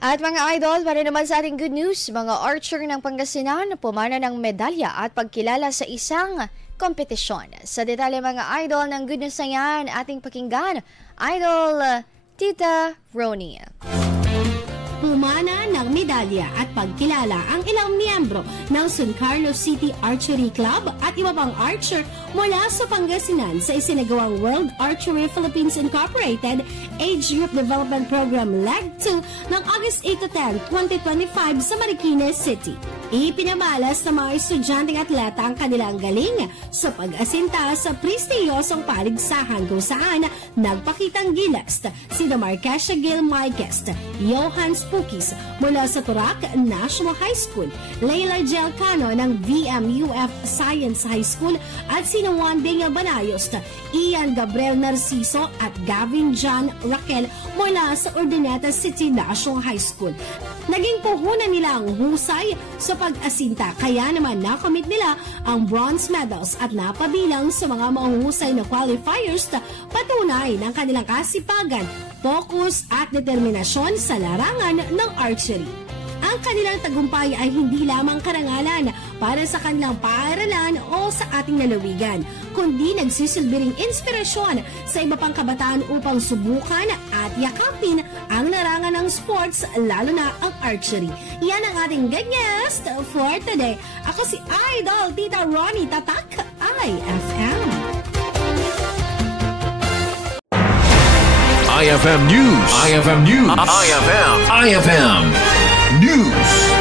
At mga idol, para naman sa ating good news, mga archer ng Pangasinan pumana ng medalya at pagkilala sa isang kompetisyon. Sa detalye mga idol ng good news na yan, ating pakinggan, Idol Tita Ronnie. Pumana ng medalya at pagkilala ang ilang miyembro ng San Carlos City Archery Club at iba pang archer mula sa Pangasinan sa isinagawang World Archery Philippines Incorporated Age Group Development Program Leg 2 ng August 8 to 10, 2025 sa Marikina City. Ipinamalas ng mga estudyanteng atleta ang kanilang galing sa pag-asinta sa prestiyosong paligsahan kung saan nagpakitang gilas sina Marquesha Gil Maikest, Johan Spookies mula sa Turak National High School, Leila Gelcano ng VMUF Science High School at sina Juan Daniel Banayos, Ian Gabriel Narciso at Gavin John Raquel mula sa Urdaneta City National High School. Naging puhunan nila ang husay sa pag-asinta kaya naman nakamit nila ang bronze medals at napabilang sa mga mahuhusay na qualifiers patunay ng kanilang kasipagan, focus at determinasyon sa larangan ng archery. Ang kanilang tagumpay ay hindi lamang karangalan para sa kanilang paaralan o sa ating lalawigan, kundi nagsisilbing inspirasyon sa iba pang kabataan upang subukan at yakapin ang larangan ng sports, lalo na ang archery. Yan ang ating guest for today. Ako si Idol Tita Ronnie Tatak, IFM. IFM News. IFM News. IFM News.